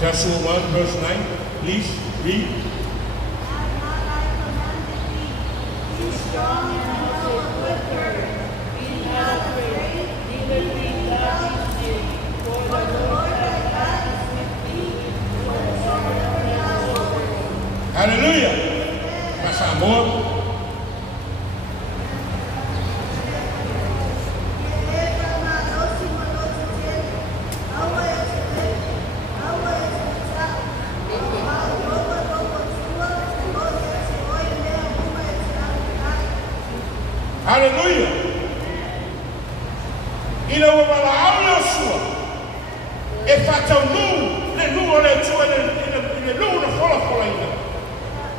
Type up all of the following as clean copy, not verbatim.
Joshua 1 verse 9, please read. Be strong and of good courage. Be not afraid, neither be thou dismayed. For the Lord thy God is with thee wheresoever thou goest. Hallelujah. Mas amor. Hallelujah. Ina wa bala auyo sua. E fata nu, le nu ole tua le nu na fola ina.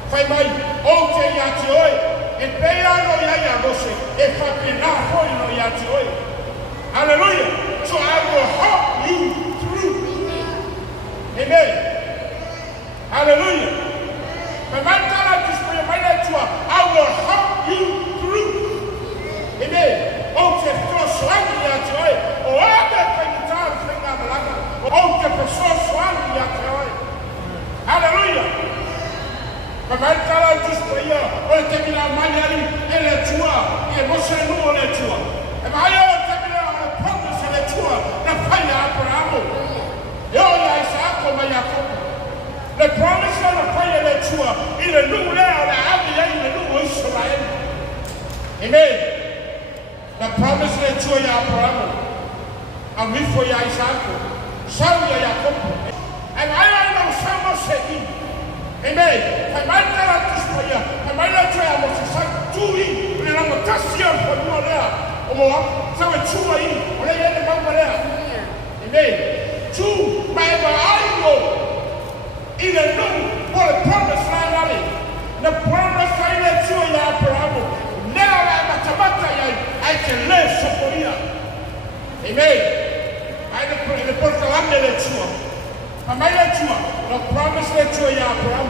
Fai mai oute ya ti oi. E peia no ya bose. E fata na foi no ya ti oi. Hallelujah. So I will help you through. Amen. Hallelujah. I will help you through. Amen. Oute swami ya joy. O abe penitare fenga malaga. Oute swami ya joy. Hallelujah. Pamantala dispoya. Oite bila manyari ele tua. E você não ole tua. E mai oite bila ole promise ele tua. Na faya Abraham. Yo ya Isaac o Jacob. The promise of the fire ele tua. Ile nu le ole abi ya ile nu Israel. Amen. The promise that you are Abraham, and we for your Isaac, some your Jacob, and I know some of saying, amen. I might not this for you, I might not try what you said to me, when I'm a Cassian for you there, or so a two way, or I had a number there. Amen. Two, my I know, even know what a promise line, the promise I let you are Abraham. Now I can live for you. Amen. I the proclaim that you are. I might let you up. The promise that you are Abraham.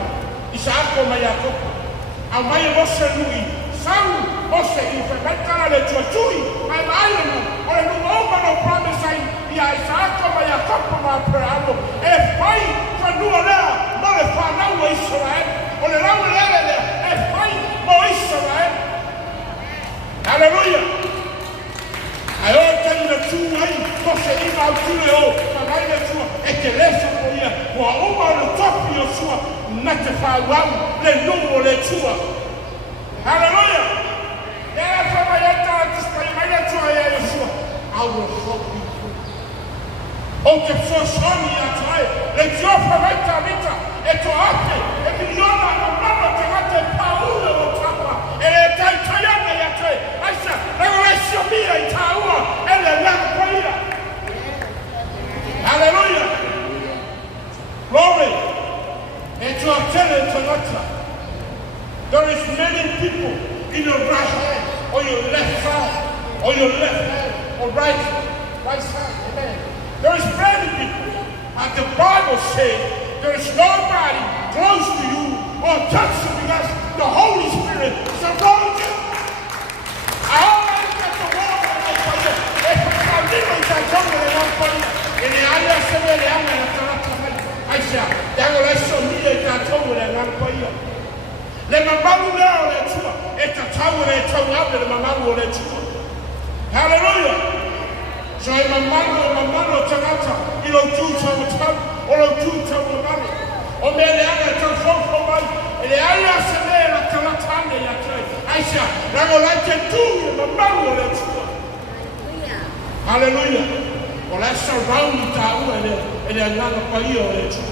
Isaac or Jacob. And my emotion Louis. Some also if I might tell that you are doing. I'm iron. Or I know over the promise I Isaac or Jacob from Abraham. If I can do a lot, not if I know Israel. Or the long letter. If I know Israel. Hallelujah. I don't tell you the true way. Because I leave out to you. But I let you a lesson for you. For over the top of your soul, not to find one, then no more let you up. Hallelujah. Therefore, my entire display, my entire Yeshua, I will help you through. Oh, the first one you are trying. Let your Hamareta Polili. It's a happy. If you know that I'm not to have the power of Tapa. And it's a Tayana Yate. I said, revelation me a tower and a lamp prayer. Hallelujah. Glory. And to tell it to not. There is many people in your right hand, or your left side, or your left hand, or right side. Amen. There is many people. And the Bible says, there is nobody close to you or touch you because the Holy Spirit is around you. I always get the word when I tell you. If I live in that jungle and I'm for you, in the area of the I'm going to tell you. I say, that will show me that jungle and I'm for you. Let my mother know that you are. It's a tower that told up and my mother will let you. Hallelujah. So my mother took out, you don't do some or do some money. Or may the other turn for money. And the area of the man at the I said, I will like to do my mother will let you. Hallelujah. Well, I surround the tower and another fire will let you.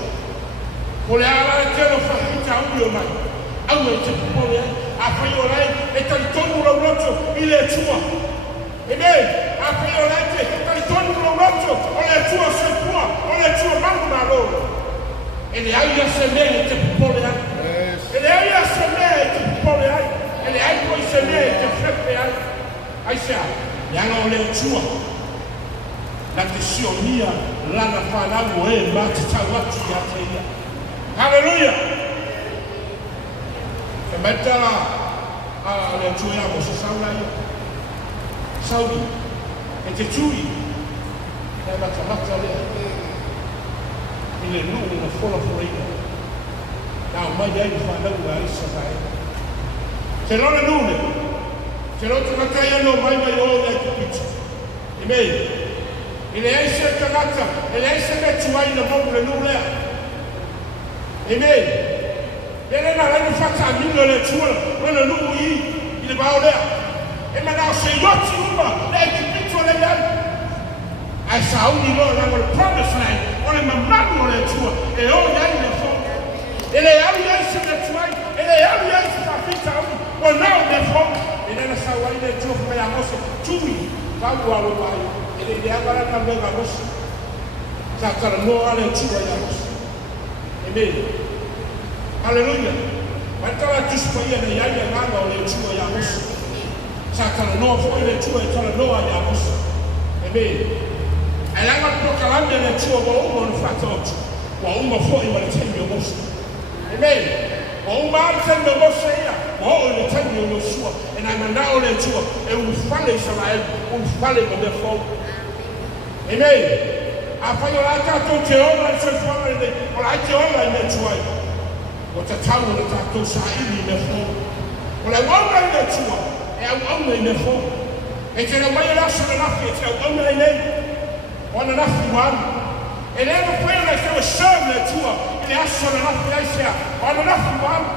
Well, I tell you for the town, your mind. I will take the boy. After your life, it's a total of roto. Il est toi. Amen. Après your life, it's a total of roto. On est toi, c'est toi. On est toi, Mangamaro. Et les aïeux se mettent pour les aïeux. Et les aïeux se mettent pour les aïeux. Et les aïeux se mettent pour les aïeux. Aïcha, yanga on est toi. La question mia, la na fana moe, ma titawatu ya teia. Hallelujah. Et maintenant, le tuya mo se sauna yo. Saudi, et te tui. Et ma tamata le. ile nuu na fola foreina. Na mai ai whanau a isa kai. Te lona nune. Te lotu na kai ano mai o na kupita. Imei. Ile ai se kanata. Ile ai se me tuai na mau le nuu lea. Imei. Ele na lai fata mingo le tua. Wena nuu i. Ile bao lea. E mana se yoti uma. Le kupita le lea. I saw only Lord, I will promise land. Only my mother will let you. And all that in the phone. And they have yes in the twice. And they have yes in the fifth hour. Well, now the phone. And then I saw why they took me a house to me. That was why. And they have a number of us. That's a no other two of us. Amen. Hallelujah. But tell us just for you and the young man or the two of us. That's a no for the two and tell a no of us. Amen. Alanga proclamando na tua boa no fato. Wa uma foi uma tempo moço. Amen. Wa uma tempo moço ia. Wa o tempo moço. E na manda o le tua. E o fale Israel, o fale de fogo. Amen. Apanho lá tá to te ona se fala de. Ora te ona na tua. O te tawo na tá to sa ili me fogo. Ora wa na tua. E a wa na fogo. E te na mai lá sobre na fete, a wa na on enough one. And every prayer that they were serving the tour, and they asked on enough place here, on enough one.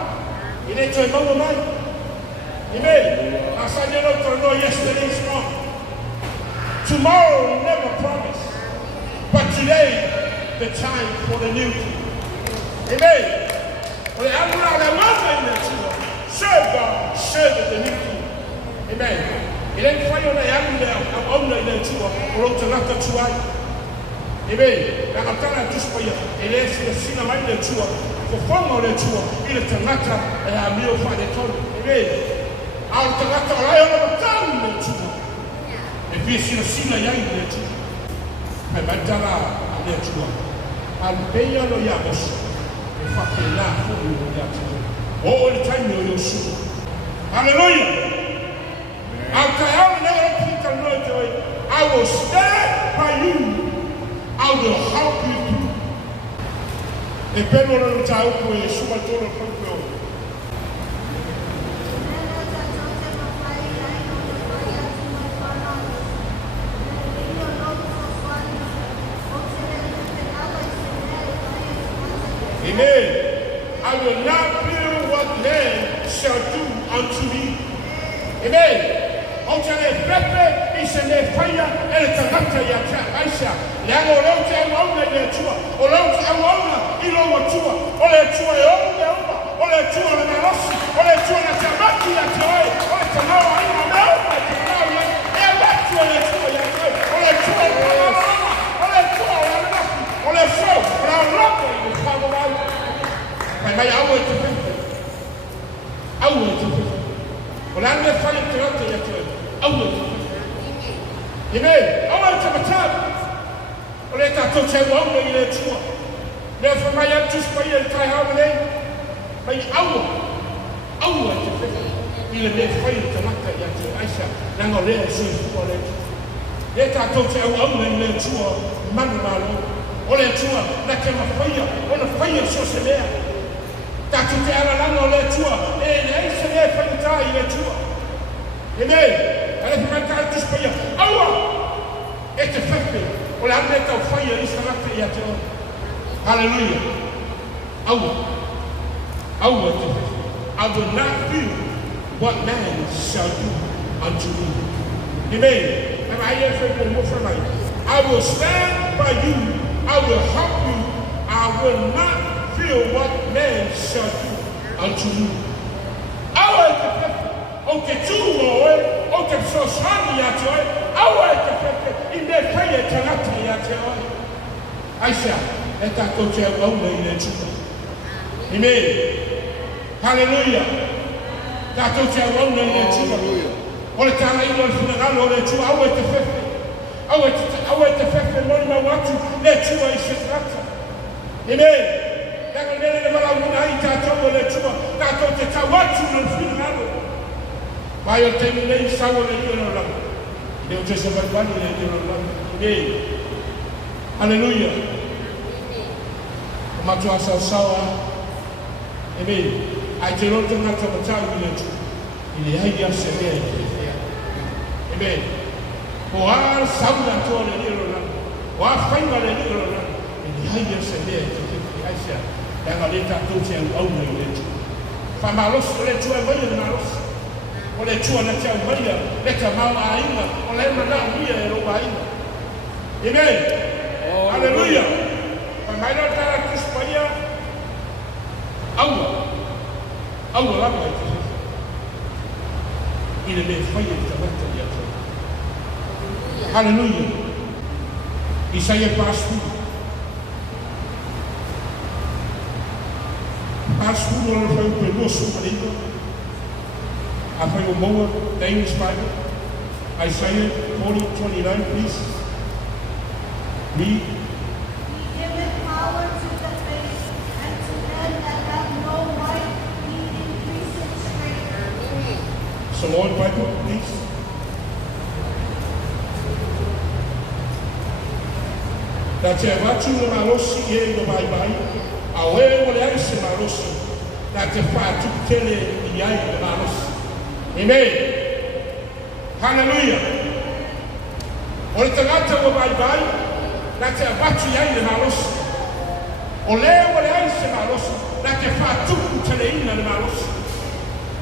You need to know the man. Amen. I said, you don't know yesterday's wrong. Tomorrow will never promise. But today, the time for the new thing. Amen. Well, I'm not a mother in the tour. Serve God, serve the new thing. Amen. Il est croyant à homme de tua, ou l'autre n'a pas tué. Eh bien, la matana tous croyants, il est sur le cinéma de tua, pour former le tua, il est un matin et un mieux pas de ton. Eh bien, en te matin, là, il y a un temps de tua. Et puis, sur le cinéma de tua, et maintenant, de tua, en payant le yamos, il faut qu'il y ait là, pour le yamos. Oh, le temps de Yoshua. Alléluia. I will stand by you. I will help you through. E pelo no tau ko e suma toro ko. Amen. I will not fear what man shall do unto me. Amen. Oute le fefe i se ne faia e le tangata ia te aisa. Leanga o laute e wauna i le tua. O laute e wauna i loa tua. O le tua e ouna e uma. O le tua le narosi. O le tua na te amaki ia te oe. O le tanawa i na meuma i te nau ia. E amaki o le tua ia te oe. O le tua i na rama. O le tua o le nafi. O le fau. O le rama i le whago au. Pai mai au e te fefe. Au e te fefe. O le ane whai te rata ia te oe. Amen. Amen. Tamataba. Ole tatou te wau i le tua. Le whamai atu spai e tai hau nei. Mai aua. Aua te whiwhi. I le me whai te mata i atu aisa. Nanga lea sui fua le tua. Le tatou te wau i le tua. Manu malo. Ole tua. Na te mawhaia. Ona whaia so se lea. Tatou te ala langa o le tua. E le eisa le whai tai i le tua. Amen. Ale que vai tu espanha. Aua! Este fefe. O la neta o fire is rata ia te. Hallelujah. Aua. Aua te fefe. I will not fear what man shall do unto me. Amen. And I hear from you for life. I will stand by you. I will help you. I will not fear what man shall do unto you. Aua te fefe. O que tu oe, o que so sani ya te oe, awa e te fefe, i me whaia tangata ya te oe. Aisha, e tātou te auna i le tuka. Amen. Hallelujah. Tātou te auna i le tuka. O le tāna ino le whinagalo o le tuka, awa e te fefe. Awa e te fefe, moni ma watu, le tuka i se tangata. Amen. Naka nene le wala una i tātou o le tuka, tātou te tawatu le whinagalo. Vai o temi nei sawa le ino la. Deu te se vai le ino la. Amen. Hallelujah. Matua sawa. Amen. I do not know how to tell you in the idea of amen. Or some that told a little, or find a little, in the idea of I said, that I later told him only it. Famalos, let you a million miles. Or let you a million, let a mouth or let me down here over. Amen. Hallelujah. I don't have to spare. I will love you. In a day, fire to hallelujah. Isaiah passed through. Passed through all of the Muslim. I pray you more Danish Bible. Isaiah 40:29, please. Read. So Lord Bible, please. That's a vatu marosi ye no bye. Awe wole aise marosi. That's a fatu tele yai marosi. Amen. Hallelujah. Ole tagata wo bye. That's a vatu yai marosi. Ole wole aise marosi. That's a fatu tele yai marosi.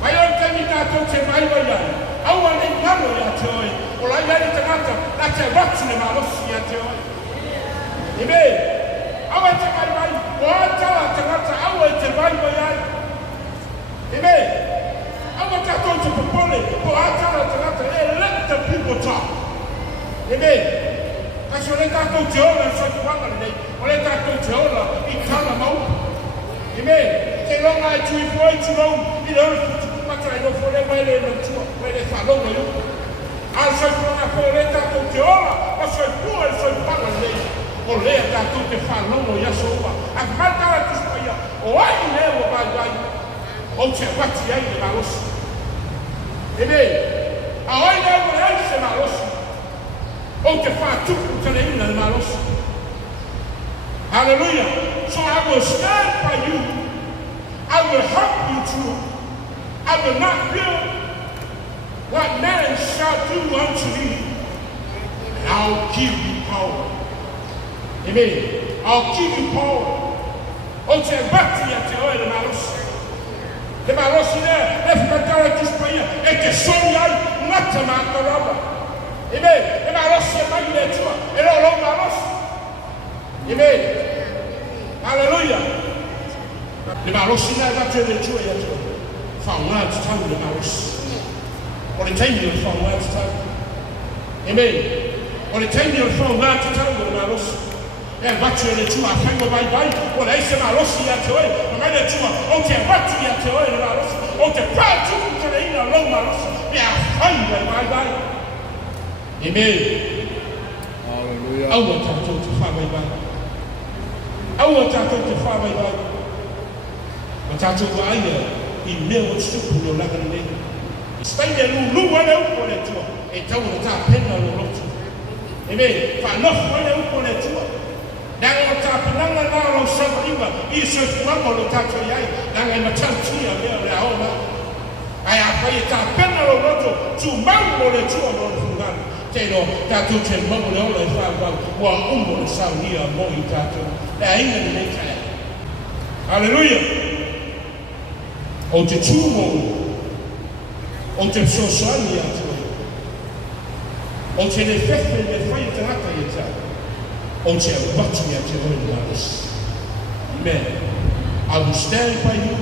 I don't tell you that I don't my way. I want to know your joy. Or I let it matter. That's a rock in the mouth. Amen. I want to my way. What I want to my way. Amen. I want to go to Popoli. For I let the people talk. Amen. I should let that go to all and such one day. Or let that go to all. It come out. Amen. Say long I do it for it to know. In order to I know for them where they follow you. I said, I for let that to Jola, I said, poor and so family, or let that to the follow yes over. I've had that to fire, or I never by right. Oh, what the end of our loss. Amen. I never answer my loss. Oh, the fire took to the end of my loss. Hallelujah. So I will stand by you, I will help you through. I will not fear what man shall do unto me, and I'll give you power. Amen. I'll give you power. Oh, say back to you, tell the malos. The malos in there, let's get down to prayer. And the son, not to man the robber. Amen. The malos say, my nature, and all malos. Amen. Hallelujah. The malos in there, not to the true. Found words to tell the mouse. Or the time you found words to tell. Amen. Or the time you found words to tell the mouse. And what you the two are kind of by. Or I say my loss here to it. No matter two are okay, what you have to oil the mouse. Or the proud to the inner long mouse. They are fine by. Amen. Hallelujah. I want to far by. I want to far by. But I told you, il meo stupido la grande. Stai nel luogo un le tuo e tu non sta penna lo lotto. Amen. Fa no fare un le tuo. Dan o sta penna la lo sabriva. I so mamma lo tatto yai. Dan e matantia la ona. Ai a fai sta penna lo lotto. Tu mamma le tuo non fungan. Te no tatto c'è mamma lo fa wa un sa via moi tatto. La inga di lei. Hallelujah. O te tūmo, o te sosani atu, o te ne fefe ne whai te rata i ta, o te watu atu o i maris. Amen. I will stand by you,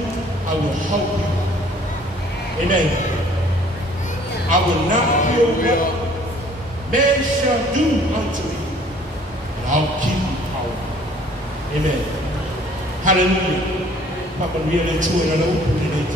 I will help you. Amen. I will not fear what man shall do unto me, but I'll give you power. Amen. Hallelujah. Papa really true and I don't put it in